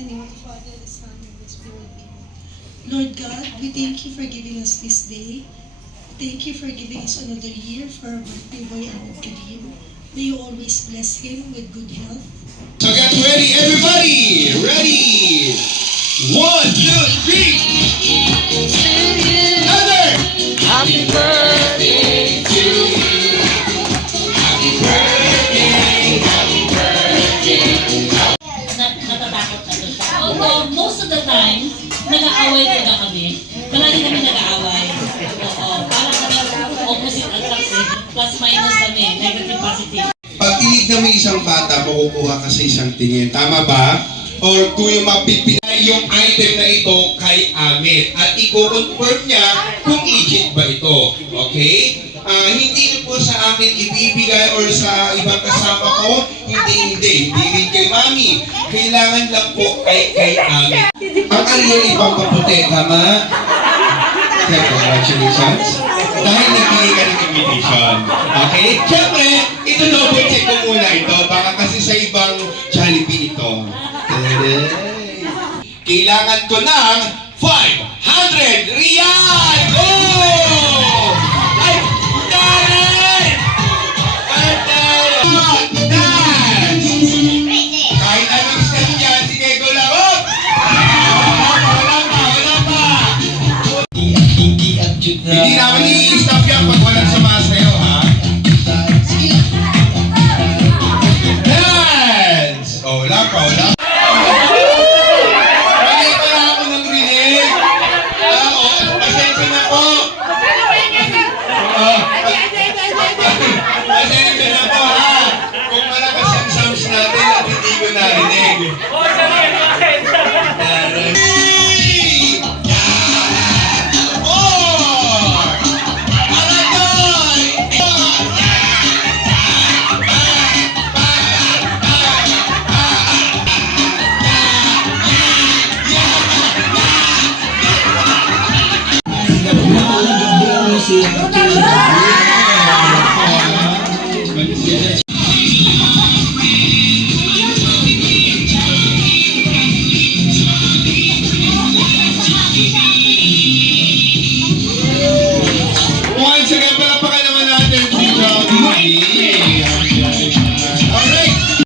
the name of the Father, the Son, and the Spirit. Amen. Lord God, we thank you for giving us this day. Thank you for giving us another year for our birthday boy, Ahmed Karim. May you always bless him with good health. So get ready, everybody! Ready! 1, 2, 3! Another! Happy birthday to you. Happy birthday, happy birthday. Natatakot na to siya. Although, most of the time, nag-aaway talaga kami. Palagi kami nag-aaway. Oo, parang kami opposite attracts eh. Plus minus kami, negative positive. Pag tinignan mo isang bata, makukuha ka sa isang tingin. Tama ba? Or kung yung mapipinay yung item na ito kay Amit. At i-confirm niya kung legit ba ito. Okay? Hindi na po sa akin ibibigay or sa ibang kasama ko. Hindi rin kay Mami. Kailangan lang po kay Amit. Ang Ariel ibang kaputi, tama? Okay, congratulations. Dahil nagbigay ka ng invitation. Okay? Siyempre, ito double check ko muna ito. Baka kasi sa ibang Jollibee ito. Kailangan ko ng 500 real! Oh! Ay! Darren! Dance! Kahit anong step yan, sige, go lang. Oh! Wala pa! Hindi naman i-stop yan pag walang sumasayaw, ha? Dance! Oh, wala pa. Mali pala ako ng rinig. Pasensya na po. Pasensya na po, ha? Kung malakas ang sounds natin at hindi ko narinig.